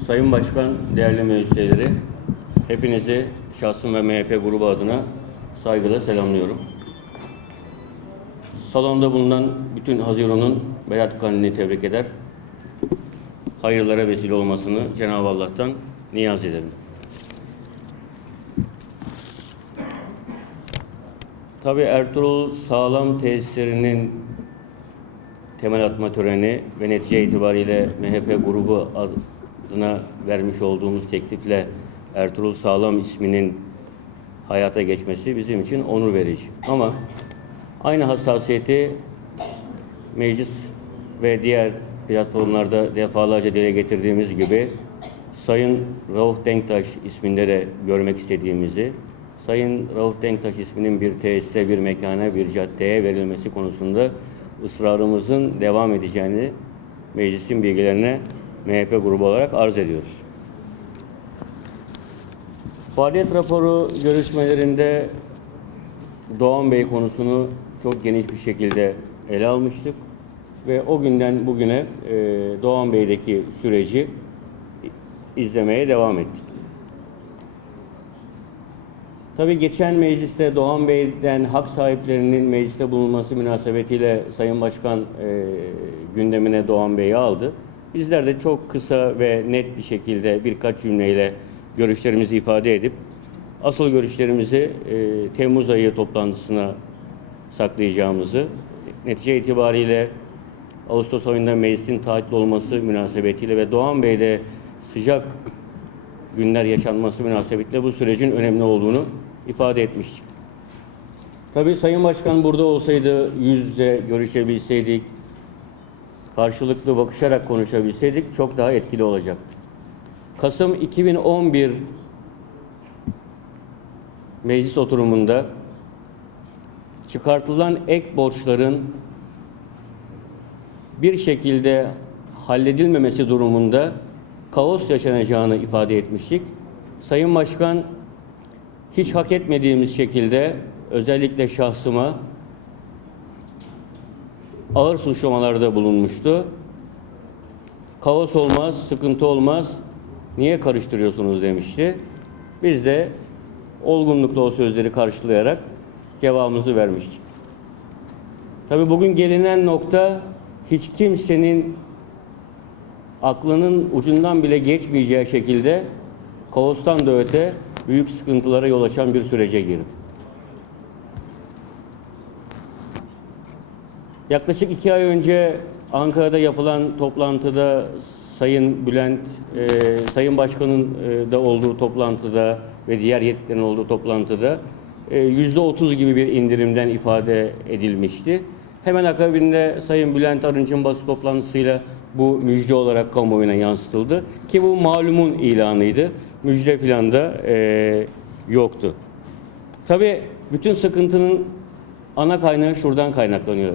Sayın Başkan, değerli meclisleri, hepinizi şahsım ve MHP grubu adına saygıyla selamlıyorum. Salonda bulunan bütün Haziran'ın Berat Kandilini tebrik eder. Hayırlara vesile olmasını Cenab-ı Allah'tan niyaz ederim. Tabii Ertuğrul Sağlam Tesislerinin temel atma töreni ve netice itibariyle MHP grubu adına vermiş olduğumuz teklifle Ertuğrul Sağlam isminin hayata geçmesi bizim için onur verici. Ama aynı hassasiyeti meclis ve diğer platformlarda defalarca dile getirdiğimiz gibi Sayın Rauf Denktaş isminde de görmek istediğimizi, Sayın Rauf Denktaş isminin bir tesise, bir mekana, bir caddeye verilmesi konusunda ısrarımızın devam edeceğini meclisin bilgilerine MHP grubu olarak arz ediyoruz. Faaliyet raporu görüşmelerinde Doğan Bey konusunu çok geniş bir şekilde ele almıştık ve o günden bugüne e, Doğan Bey'deki süreci izlemeye devam ettik. Tabii geçen mecliste Doğan Bey'den hak sahiplerinin mecliste bulunması münasebetiyle Sayın Başkan e, gündemine Doğan Bey'i aldı. Bizler de çok kısa ve net bir şekilde birkaç cümleyle görüşlerimizi ifade edip asıl görüşlerimizi e, Temmuz ayı toplantısına saklayacağımızı, netice itibariyle Ağustos ayında meclisin taahhütlü olması münasebetiyle ve Doğan Bey'de sıcak günler yaşanması münasebetiyle bu sürecin önemli olduğunu ifade etmiştik. Tabii Sayın Başkan burada olsaydı, yüz yüze görüşebilseydik, karşılıklı bakışarak konuşabilseydik çok daha etkili olacaktı. Kasım 2011 meclis oturumunda çıkartılan ek borçların bir şekilde halledilmemesi durumunda kaos yaşanacağını ifade etmiştik. Sayın Başkan hiç hak etmediğimiz şekilde özellikle şahsıma ağır suçlamalarda bulunmuştu. Kaos olmaz, sıkıntı olmaz, niye karıştırıyorsunuz demişti. Biz de olgunlukla o sözleri karşılayarak cevabımızı vermiştik. Tabii bugün gelinen nokta hiç kimsenin aklının ucundan bile geçmeyeceği şekilde kaostan da öte büyük sıkıntılara yol açan bir sürece girdi. Yaklaşık iki ay önce Ankara'da yapılan toplantıda Sayın Bülent, e, Sayın Başkan'ın e, da olduğu toplantıda ve diğer yetkililerin olduğu toplantıda e, yüzde otuz gibi bir indirimden ifade edilmişti. Hemen akabinde Sayın Bülent Arınç'ın basın toplantısıyla bu müjde olarak kamuoyuna yansıtıldı. Ki bu malumun ilanıydı. Müjde planda e, yoktu. Tabii bütün sıkıntının ana kaynağı şuradan kaynaklanıyor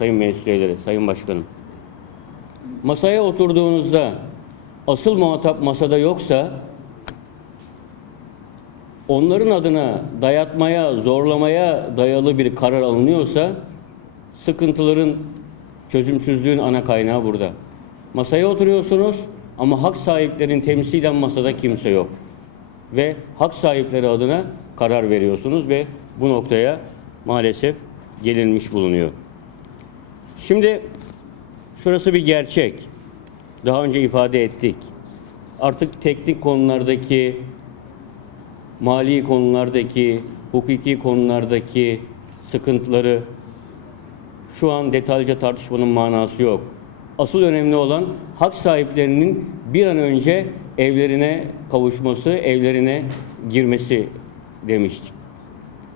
Sayın Meclis Üyeleri, Sayın Başkanım. Masaya oturduğunuzda asıl muhatap masada yoksa onların adına dayatmaya, zorlamaya dayalı bir karar alınıyorsa sıkıntıların çözümsüzlüğün ana kaynağı burada. Masaya oturuyorsunuz ama hak sahiplerinin temsilen masada kimse yok. Ve hak sahipleri adına karar veriyorsunuz ve bu noktaya maalesef gelinmiş bulunuyor. Şimdi şurası bir gerçek. Daha önce ifade ettik. Artık teknik konulardaki, mali konulardaki, hukuki konulardaki sıkıntıları şu an detaylıca tartışmanın manası yok. Asıl önemli olan hak sahiplerinin bir an önce evlerine kavuşması, evlerine girmesi demiştik.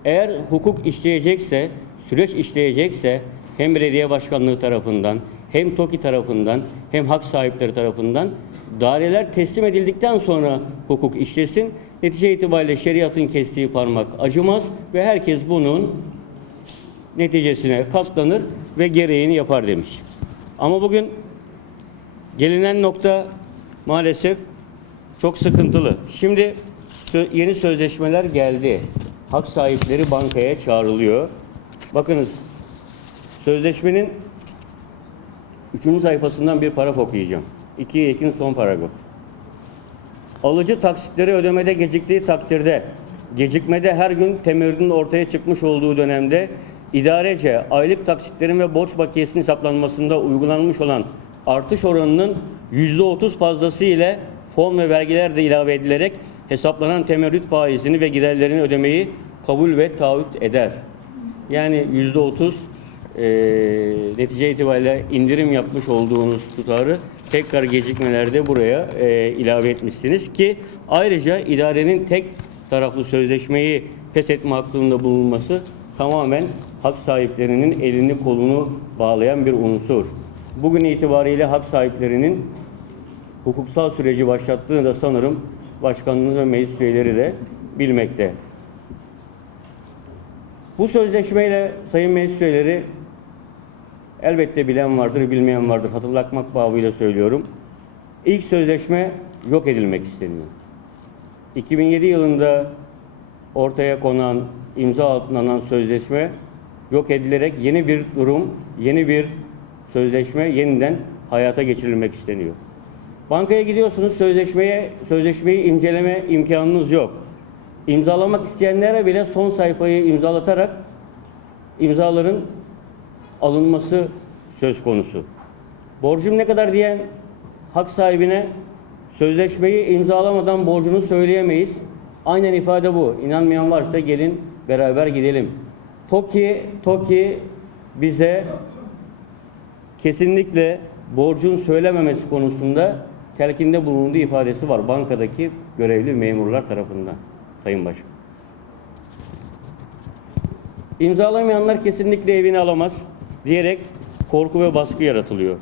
Eğer hukuk işleyecekse, süreç işleyecekse hem belediye başkanlığı tarafından, hem TOKİ tarafından, hem hak sahipleri tarafından daireler teslim edildikten sonra hukuk işlesin. Netice itibariyle şeriatın kestiği parmak acımaz ve herkes bunun neticesine katlanır ve gereğini yapar demiş. Ama bugün gelinen nokta maalesef çok sıkıntılı. Şimdi yeni sözleşmeler geldi. Hak sahipleri bankaya çağrılıyor. Bakınız Sözleşmenin 3. sayfasından bir paraf okuyacağım. 2'ye 2'nin son paragraf. Alıcı taksitleri ödemede geciktiği takdirde, gecikmede her gün temerrüdün ortaya çıkmış olduğu dönemde idarece aylık taksitlerin ve borç bakiyesinin hesaplanmasında uygulanmış olan artış oranının %30 fazlası ile fon ve vergiler de ilave edilerek hesaplanan temerrüt faizini ve giderlerini ödemeyi kabul ve taahhüt eder. Yani %30 e, netice itibariyle indirim yapmış olduğunuz tutarı tekrar gecikmelerde buraya e, ilave etmişsiniz ki ayrıca idarenin tek taraflı sözleşmeyi pes etme hakkında bulunması tamamen hak sahiplerinin elini kolunu bağlayan bir unsur. Bugün itibariyle hak sahiplerinin hukuksal süreci başlattığını da sanırım başkanımız ve meclis üyeleri de bilmekte. Bu sözleşmeyle sayın meclis üyeleri elbette bilen vardır, bilmeyen vardır. Hatırlatmak babıyla söylüyorum. İlk sözleşme yok edilmek isteniyor. 2007 yılında ortaya konan, imza alınan sözleşme yok edilerek yeni bir durum, yeni bir sözleşme yeniden hayata geçirilmek isteniyor. Bankaya gidiyorsunuz sözleşmeye, sözleşmeyi inceleme imkanınız yok. İmzalamak isteyenlere bile son sayfayı imzalatarak imzaların alınması söz konusu. Borcum ne kadar diyen hak sahibine sözleşmeyi imzalamadan borcunu söyleyemeyiz. Aynen ifade bu. İnanmayan varsa gelin beraber gidelim. TOKİ, TOKİ bize kesinlikle borcun söylememesi konusunda telkinde bulunduğu ifadesi var bankadaki görevli memurlar tarafından Sayın Başkan. İmzalamayanlar kesinlikle evini alamaz diyerek korku ve baskı yaratılıyor.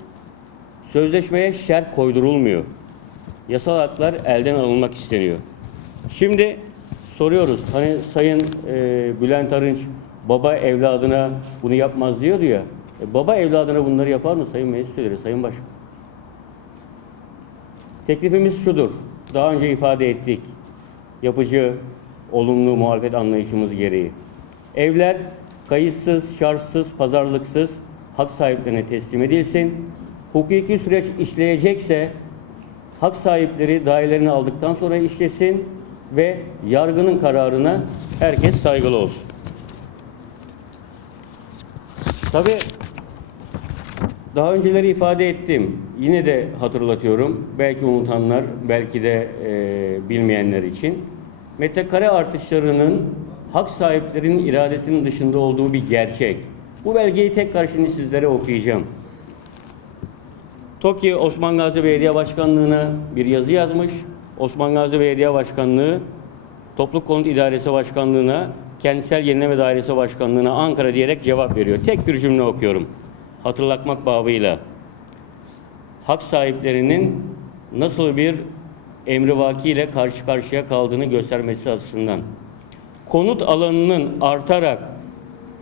Sözleşmeye şer koydurulmuyor. Yasal haklar elden alınmak isteniyor. Şimdi soruyoruz. Hani Sayın e, Bülent Arınç baba evladına bunu yapmaz diyordu ya. E, baba evladına bunları yapar mı Sayın Meclis Üyeleri, Sayın Başkan? Teklifimiz şudur. Daha önce ifade ettik. Yapıcı, olumlu muhalefet anlayışımız gereği. Evler kayıtsız, şartsız, pazarlıksız hak sahiplerine teslim edilsin. Hukuki süreç işleyecekse hak sahipleri dairelerini aldıktan sonra işlesin ve yargının kararına herkes saygılı olsun. Tabii daha önceleri ifade ettim. Yine de hatırlatıyorum. Belki unutanlar, belki de e, bilmeyenler için. Metrekare artışlarının hak sahiplerinin iradesinin dışında olduğu bir gerçek. Bu belgeyi tekrar şimdi sizlere okuyacağım. TOKİ Osman Gazi Belediye Başkanlığı'na bir yazı yazmış. Osman Gazi Belediye Başkanlığı Toplu Konut İdaresi Başkanlığı'na Kentsel Yenileme Dairesi Başkanlığı'na Ankara diyerek cevap veriyor. Tek bir cümle okuyorum. Hatırlatmak babıyla. Hak sahiplerinin nasıl bir emrivaki ile karşı karşıya kaldığını göstermesi açısından. Konut alanının artarak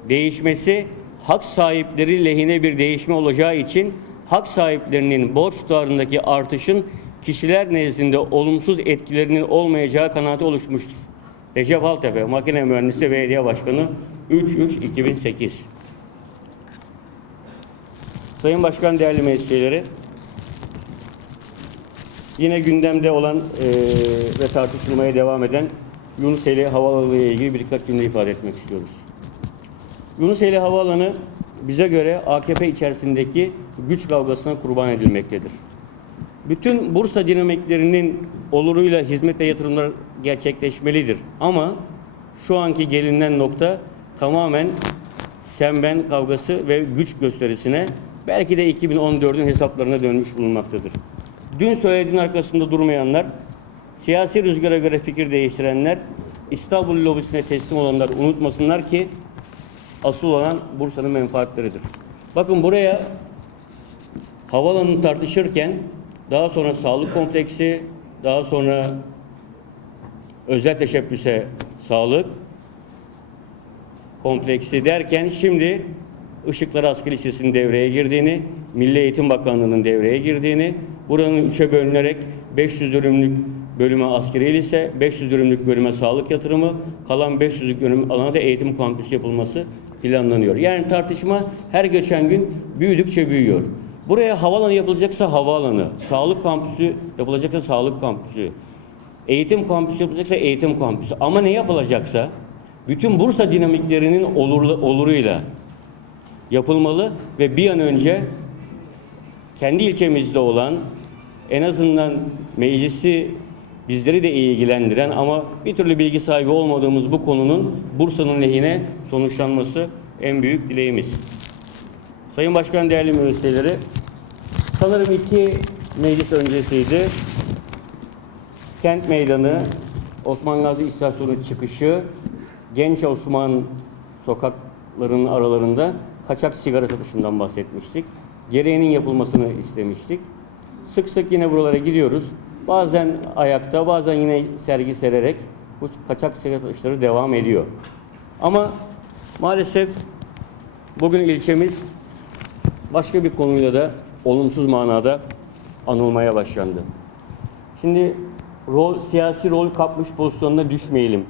değişmesi hak sahipleri lehine bir değişme olacağı için hak sahiplerinin borç tutarındaki artışın kişiler nezdinde olumsuz etkilerinin olmayacağı kanaati oluşmuştur. Recep Altepe, Makine Mühendisi Belediye Başkanı 3-3-2008 Sayın Başkan, değerli meclis yine gündemde olan e, ve tartışılmaya devam eden Yunuseli Havaalanı ile ilgili birkaç cümle ifade etmek istiyoruz. Yunuseli Havaalanı bize göre AKP içerisindeki güç kavgasına kurban edilmektedir. Bütün Bursa dinamiklerinin oluruyla hizmet ve yatırımlar gerçekleşmelidir. Ama şu anki gelinen nokta tamamen sen ben kavgası ve güç gösterisine belki de 2014'ün hesaplarına dönmüş bulunmaktadır. Dün söylediğin arkasında durmayanlar, siyasi rüzgara göre fikir değiştirenler, İstanbul lobisine teslim olanlar unutmasınlar ki asıl olan Bursa'nın menfaatleridir. Bakın buraya havalanını tartışırken daha sonra sağlık kompleksi, daha sonra özel teşebbüse sağlık kompleksi derken şimdi Işıklar Askeri Lisesi'nin devreye girdiğini, Milli Eğitim Bakanlığı'nın devreye girdiğini, buranın üçe bölünerek 500 dönümlük bölüme askeri lise, 500 dönümlük bölüme sağlık yatırımı, kalan 500'lük dönüm alana eğitim kampüsü yapılması planlanıyor. Yani tartışma her geçen gün büyüdükçe büyüyor. Buraya havaalanı yapılacaksa havaalanı, sağlık kampüsü yapılacaksa sağlık kampüsü, Eğitim kampüsü yapılacaksa eğitim kampüsü. Ama ne yapılacaksa bütün Bursa dinamiklerinin olurlu, oluruyla yapılmalı ve bir an önce kendi ilçemizde olan en azından meclisi bizleri de ilgilendiren ama bir türlü bilgi sahibi olmadığımız bu konunun Bursa'nın lehine sonuçlanması en büyük dileğimiz. Sayın Başkan değerli meclisleri, sanırım iki meclis öncesiydi. Kent Meydanı, Osman Gazi İstasyonu çıkışı, Genç Osman sokaklarının aralarında kaçak sigara satışından bahsetmiştik. Gereğinin yapılmasını istemiştik. Sık sık yine buralara gidiyoruz. Bazen ayakta, bazen yine sergi sererek bu kaçak satışları devam ediyor. Ama maalesef bugün ilçemiz başka bir konuyla da olumsuz manada anılmaya başlandı. Şimdi rol, siyasi rol kapmış pozisyonuna düşmeyelim.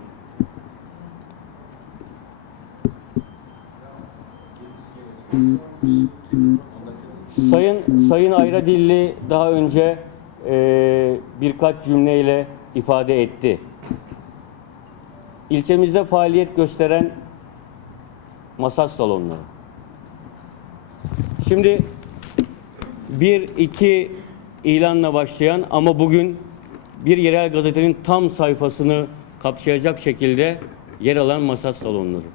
Sayın Sayın Ayra Dilli daha önce e, birkaç cümleyle ifade etti. İlçemizde faaliyet gösteren masaj salonları. Şimdi bir iki ilanla başlayan ama bugün bir yerel gazetenin tam sayfasını kapsayacak şekilde yer alan masaj salonları.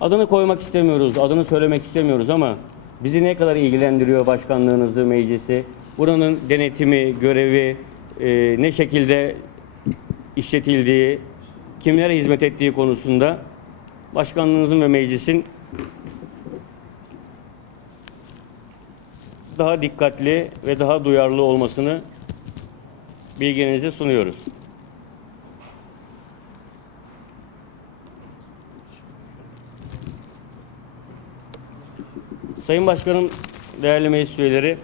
Adını koymak istemiyoruz, adını söylemek istemiyoruz ama bizi ne kadar ilgilendiriyor başkanlığınızı, meclisi? Buranın denetimi, görevi, e, ne şekilde işletildiği, kimlere hizmet ettiği konusunda başkanlığınızın ve meclisin daha dikkatli ve daha duyarlı olmasını bilginize sunuyoruz. Sayın Başkanım, değerli meclis üyeleri,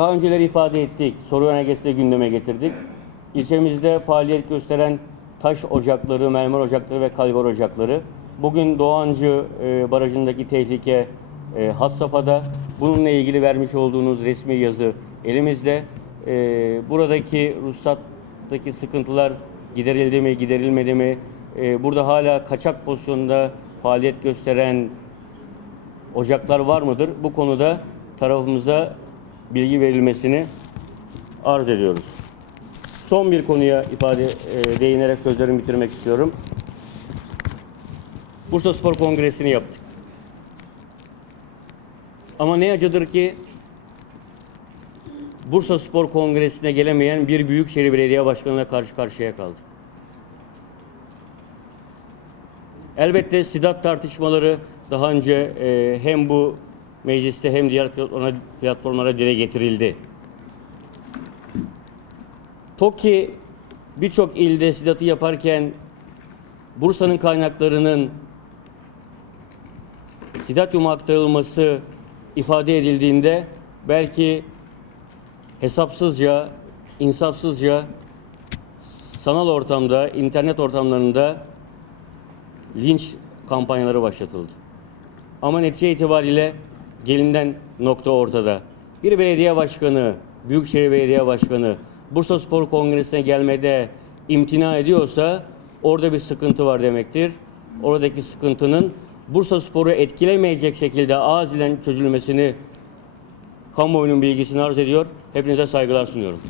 daha önceleri ifade ettik, soru önergesiyle gündeme getirdik. İlçemizde faaliyet gösteren taş ocakları, mermer ocakları ve kalvar ocakları. Bugün Doğancı e, Barajı'ndaki tehlike e, had safhada. Bununla ilgili vermiş olduğunuz resmi yazı elimizde. E, buradaki ruhsattaki sıkıntılar giderildi mi, giderilmedi mi? E, burada hala kaçak pozisyonda faaliyet gösteren ocaklar var mıdır? Bu konuda tarafımıza bilgi verilmesini arz ediyoruz. Son bir konuya ifade e, değinerek sözlerimi bitirmek istiyorum. Bursa Spor Kongresi'ni yaptık. Ama ne acıdır ki Bursa Spor Kongresi'ne gelemeyen bir Büyükşehir Belediye Başkanı'na karşı karşıya kaldık. Elbette Sidat tartışmaları daha önce e, hem bu mecliste hem diğer platformlara, platformlara dile getirildi. TOKİ birçok ilde Sidat'ı yaparken Bursa'nın kaynaklarının Sidatyum'a aktarılması ifade edildiğinde belki hesapsızca, insafsızca sanal ortamda, internet ortamlarında linç kampanyaları başlatıldı. Ama netice itibariyle gelinden nokta ortada. Bir belediye başkanı, Büyükşehir Belediye Başkanı Bursa Spor Kongresi'ne gelmede imtina ediyorsa orada bir sıkıntı var demektir. Oradaki sıkıntının Bursa Spor'u etkilemeyecek şekilde acilen çözülmesini kamuoyunun bilgisini arz ediyor. Hepinize saygılar sunuyorum.